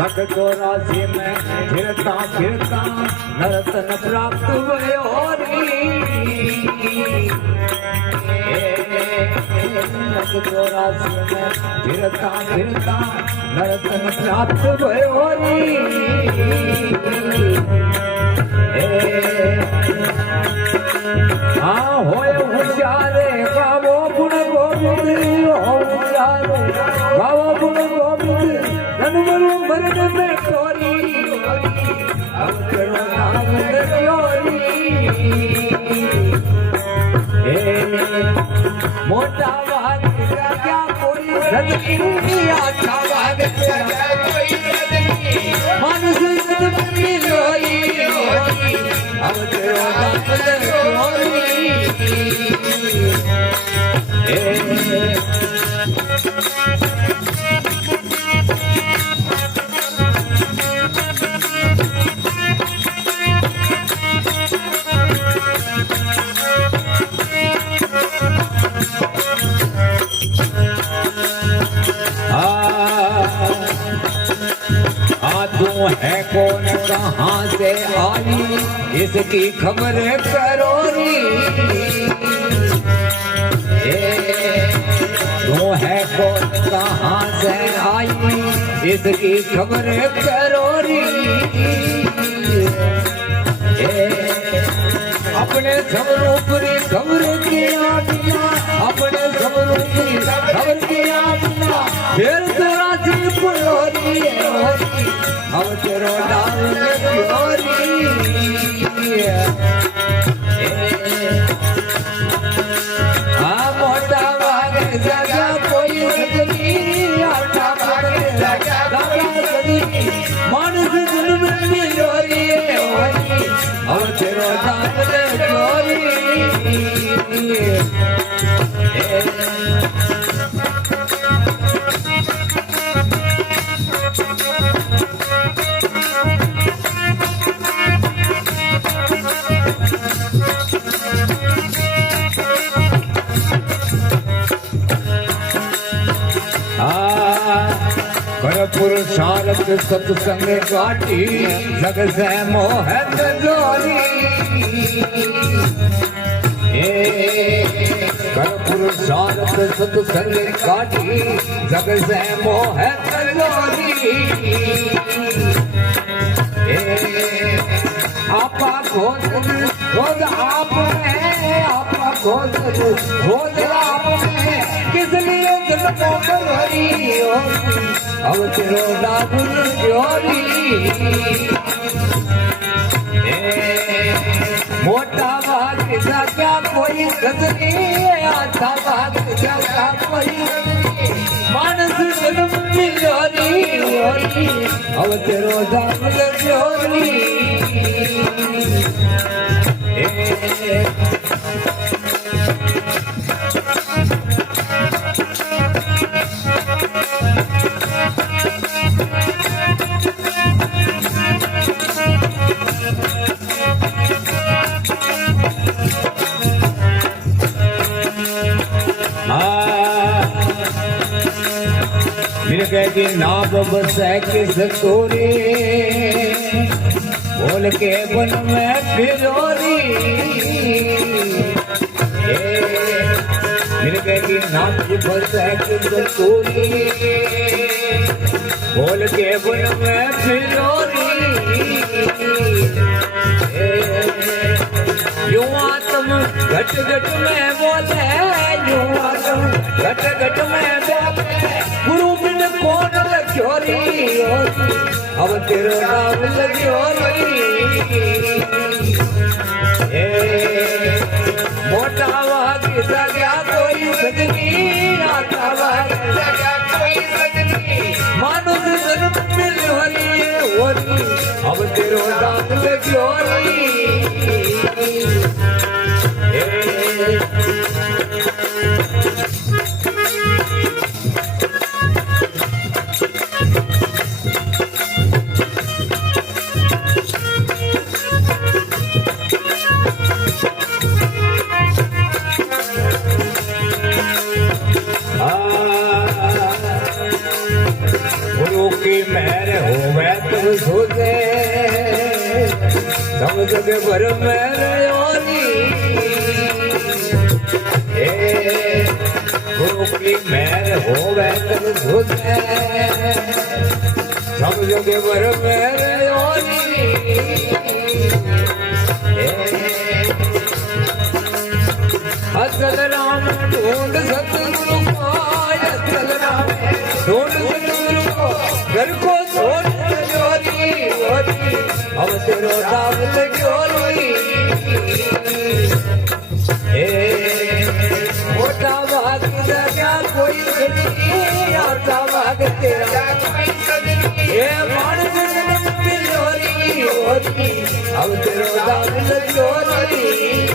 लख 84 में फिरता फिरता नरतन प्राप्त भयो री। लख 84 में फिरता फिरता नरतन प्राप्त भयो री। हाँ होय होशियारे गावो गुण गोविंद, होशियारे गावो गुण गोविंद, ननवरो मरण में चोरी, अब करो नाम चोरी। मोटा भाग क्या कोई सदकी, आठा भाग कोई सदकी, मानुष सदकी लोई, अब करो नाम चोरी। तू है कौन कहाँ से आई, इसकी खबर करो री। तू है कौन कहाँ से आई, इसकी खबर करो री। अपने सबरों पर खबर किया बिना, अपने सबरों पर खबर किया बिना, फिर तेरा जी पुरोरी अब तेरो नाम चोरी। हाँ मोटा भाग जगा कोई सदनी, आटा भाग जगा सदनी, मानुष जुल्म में चोरी अब तेरो नाम चोरी। पुरुषार्थ सत्संग काटी, जग से मोह जोरी। कर पुरुषार्थ सत्संग काटी, जग से मोह जोरी। आपा खोज आपने, आपा खोज आपने, किस लिए जन्मों को भरी अब तेरो नाम चोरी। मोटा भाग क्या कोई सदनी, आधा भाग क्या कोई मानस जन्म में चोरी अब तेरो नाम चोरी। कहती नाव बसे किस तोरी, बोल के बन में फिरोरी। कहती नाव बसे किस तोरी, बोल के बन में फिरोरी। युवा तुम घट घट में बोले, युवा तुम घट घट में बोले, गुरु बिन कौन लग्योरी अब तेरो नाम लग्योरी। मोटा भाग जगा कोई सदनी, आटा भाग जगा कोई सदनी, मानुष जन्म में चोरी अब तेरो नाम लग्योरी। जग भर में रयोनी गुरु की मेहर होवे तब झुके सब जग भर में रयोनी असल राम ढूंढ सतगुरु पाय असल राम ढूंढ सतगुरु को घर को छोड़ जोरी होरी अब तेरो दाम जोरी मोटा भाग क्या कोई नहीं आता भाग तेरा ये मानस जोरी होरी अब तेरो दाम जोरी